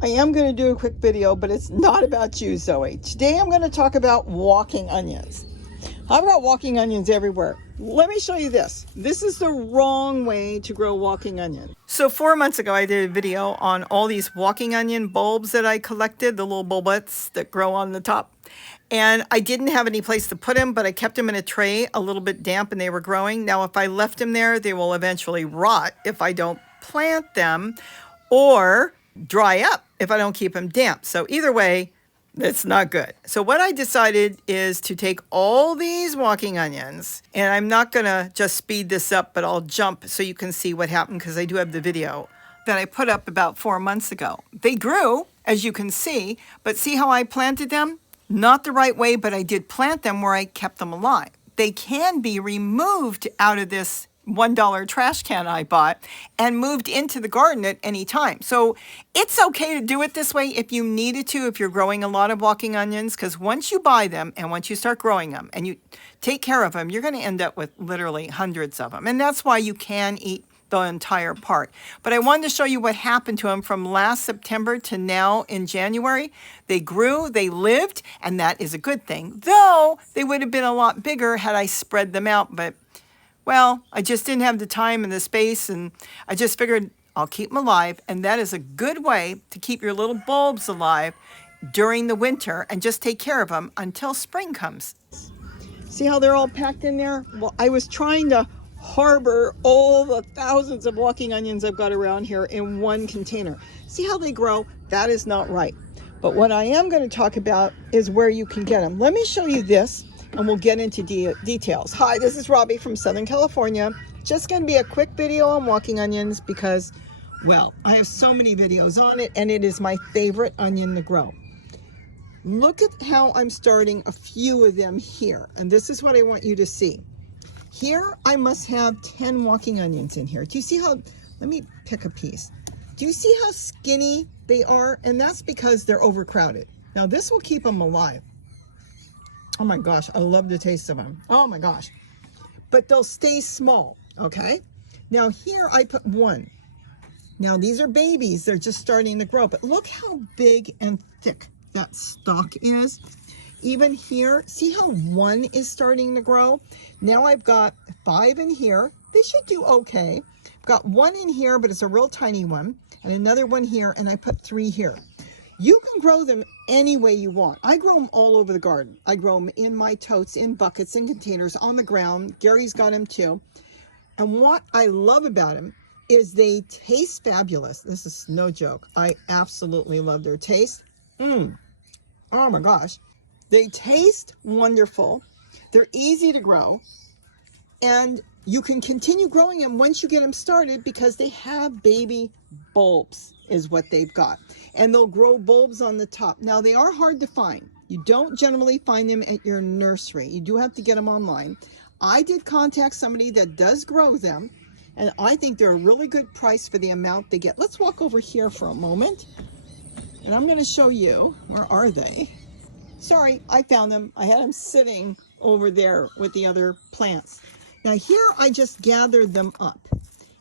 I am going to do a quick video, but it's not about you, Zoe. Today I'm going to talk about walking onions. I've got walking onions everywhere. Let me show you this. This is the wrong way to grow walking onions. So 4 months ago, I did a video on all these walking onion bulbs that I collected, the little bulbets that grow on the top. And I didn't have any place to put them, but I kept them in a tray, a little bit damp, and they were growing. Now, if I left them there, they will eventually rot if I don't plant them, or dry up if I don't keep them damp. So either way, it's not good. So what I decided is to take all these walking onions, and I'm not gonna just speed this up, but I'll jump so you can see what happened, because I do have the video that I put up about 4 months ago. They grew, as you can see, but see how I planted them? Not the right way, but I did plant them where I kept them alive. They can be removed out of this $1 trash can I bought and moved into the garden at any time. So it's okay to do it this way if you needed to, if you're growing a lot of walking onions, because once you buy them and once you start growing them and you take care of them, you're going to end up with literally hundreds of them. And that's why you can eat the entire part. But I wanted to show you what happened to them from last September to now in January. They grew, they lived, and that is a good thing. Though they would have been a lot bigger had I spread them out, but well, I just didn't have the time and the space, and I just figured I'll keep them alive, and that is a good way to keep your little bulbs alive during the winter and just take care of them until spring comes. See how they're all packed in there? Well, I was trying to harbor all the thousands of walking onions I've got around here in one container. See how they grow? That is not right. But what I am going to talk about is where you can get them. Let me show you this, and we'll get into details. Hi, this is Robbie from Southern California. Just going to be a quick video on walking onions because, well, I have so many videos on it, and it is my favorite onion to grow. Look at how I'm starting a few of them here, and this is what I want you to see. Here, I must have 10 walking onions in here. Do you see how, let me pick a piece. Do you see how skinny they are? And that's because they're overcrowded. Now, this will keep them alive. Oh my gosh, I love the taste of them. Oh my gosh. But they'll stay small, okay? Now here I put one. Now these are babies, they're just starting to grow, but look how big and thick that stalk is. Even here, see how one is starting to grow? Now I've got 5 in here. They should do okay. I've got 1 in here, but it's a real tiny one, and another one here, and I put 3 here. You can grow them any way you want. I grow them all over the garden. I grow them in my totes, in buckets, in containers, on the ground. Gary's got them too. And what I love about them is they taste fabulous. This is no joke. I absolutely love their taste. Oh my gosh. They taste wonderful. They're easy to grow. And you can continue growing them once you get them started because they have baby bulbs is what they've got. And they'll grow bulbs on the top. Now, they are hard to find. You don't generally find them at your nursery. You do have to get them online. I did contact somebody that does grow them, and I think they're a really good price for the amount they get. Let's walk over here for a moment, and I'm going to show you. Where are they? Sorry, I found them. I had them sitting over there with the other plants. Now here I just gathered them up.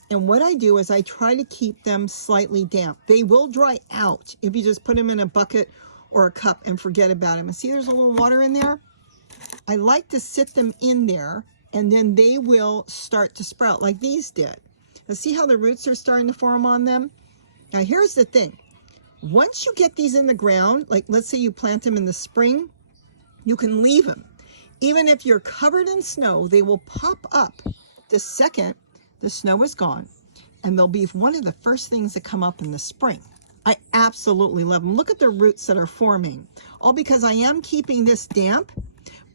And what I do is I try to keep them slightly damp. They will dry out if you just put them in a bucket or a cup and forget about them. And see there's a little water in there? I like to sit them in there and then they will start to sprout like these did. Now see how the roots are starting to form on them? Now here's the thing. Once you get these in the ground, like let's say you plant them in the spring, you can leave them. Even if you're covered in snow, they will pop up the second the snow is gone, and they'll be one of the first things that come up in the spring. I absolutely love them. Look at the roots that are forming, all because I am keeping this damp,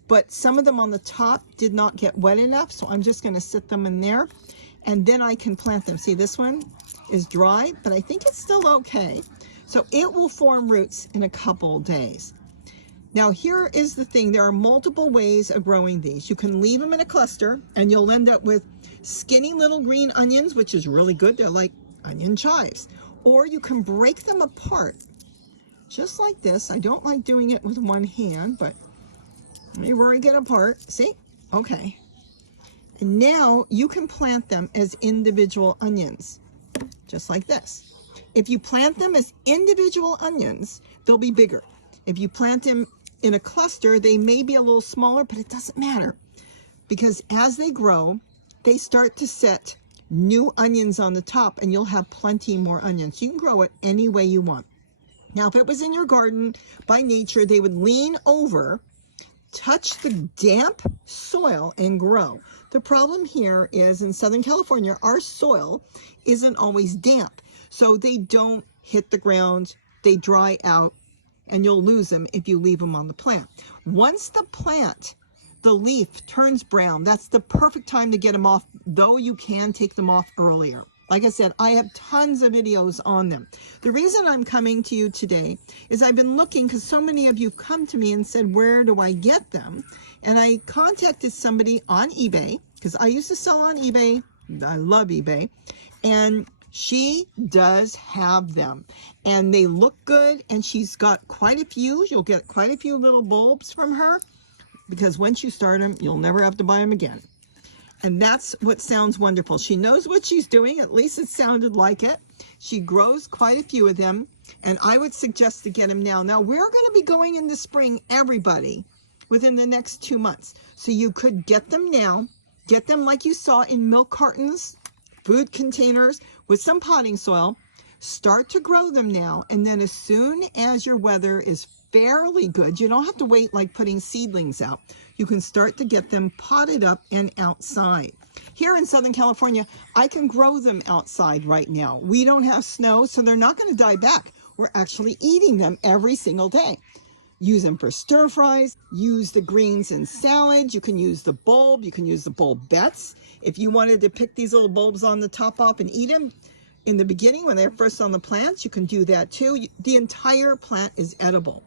but some of them on the top did not get wet enough, so I'm just going to sit them in there, and then I can plant them. See, this one is dry, but I think it's still okay. So it will form roots in a couple days. Now here is the thing, there are multiple ways of growing these. You can leave them in a cluster and you'll end up with skinny little green onions, which is really good. They're like onion chives. Or you can break them apart, just like this. I don't like doing it with one hand, but let me break it apart. See? Okay. And now you can plant them as individual onions, just like this. If you plant them as individual onions, they'll be bigger. If you plant them in a cluster, they may be a little smaller, but it doesn't matter, because as they grow, they start to set new onions on the top, and you'll have plenty more onions. You can grow it any way you want. Now, if it was in your garden by nature, they would lean over, touch the damp soil, and grow. The problem here is in Southern California, our soil isn't always damp, so they don't hit the ground, they dry out, and you'll lose them if you leave them on the plant. Once the leaf turns brown, that's the perfect time to get them off, though you can take them off earlier. Like I said, I have tons of videos on them. The reason I'm coming to you today is I've been looking, because so many of you have come to me and said, where do I get them? And I contacted somebody on eBay, because I used to sell on eBay. I love eBay. And she does have them, and they look good, and she's got quite a few. You'll get quite a few little bulbs from her, because once you start them, you'll never have to buy them again. And that's what sounds wonderful. She knows what she's doing. At least it sounded like it. She grows quite a few of them, and I would suggest to get them now. Now, we're going to be going in the spring, everybody, within the next 2 months. So you could get them now. Get them like you saw in milk cartons, food containers, with some potting soil. Start to grow them now, and then as soon as your weather is fairly good, you don't have to wait like putting seedlings out. You can start to get them potted up and outside. Here in Southern California, I can grow them outside right now. We don't have snow, so they're not going to die back. We're actually eating them every single day. Use them for stir fries, use the greens in salad, you can use the bulb, you can use the bulbettes. If you wanted to pick these little bulbs on the top off and eat them in the beginning when they're first on the plants, you can do that too. The entire plant is edible.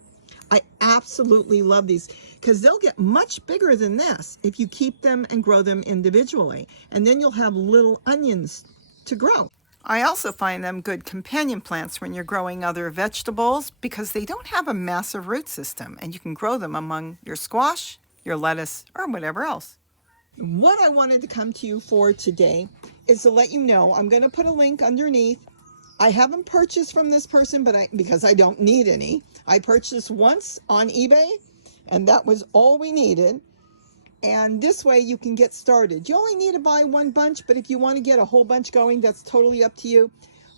I absolutely love these, because they'll get much bigger than this if you keep them and grow them individually, and then you'll have little onions to grow. I also find them good companion plants when you're growing other vegetables, because they don't have a massive root system, and you can grow them among your squash, your lettuce, or whatever else. What I wanted to come to you for today is to let you know, I'm going to put a link underneath. I haven't purchased from this person, but because I don't need any. I purchased once on eBay, and that was all we needed. And this way you can get started. You only need to buy one bunch, but if you want to get a whole bunch going, that's totally up to you.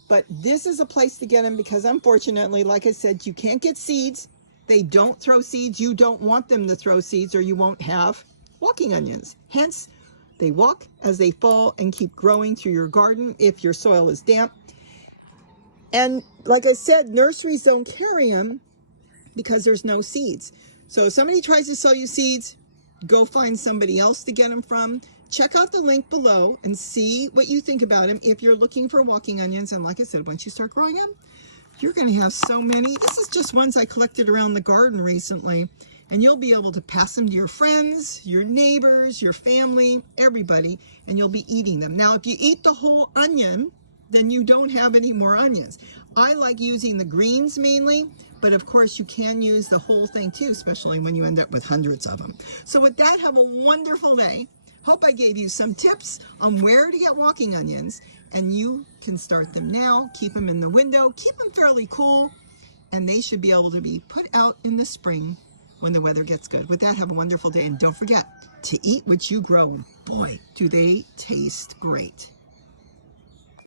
But this is a place to get them, because unfortunately, like I said, you can't get seeds. They don't throw seeds. You don't want them to throw seeds, or you won't have walking onions. Hence, they walk as they fall and keep growing through your garden if your soil is damp. And like I said, nurseries don't carry them because there's no seeds. So if somebody tries to sell you seeds, go find somebody else to get them from. Check out the link below and see what you think about them if you're looking for walking onions. And like I said, once you start growing them, you're going to have so many. This is just ones I collected around the garden recently. And you'll be able to pass them to your friends, your neighbors, your family, everybody, and you'll be eating them. Now, if you eat the whole onion, then you don't have any more onions. I like using the greens mainly, but of course you can use the whole thing too, especially when you end up with hundreds of them. So with that, have a wonderful day. Hope I gave you some tips on where to get walking onions, and you can start them now. Keep them in the window, keep them fairly cool, and they should be able to be put out in the spring when the weather gets good. With that, have a wonderful day, and don't forget to eat what you grow. Boy, do they taste great.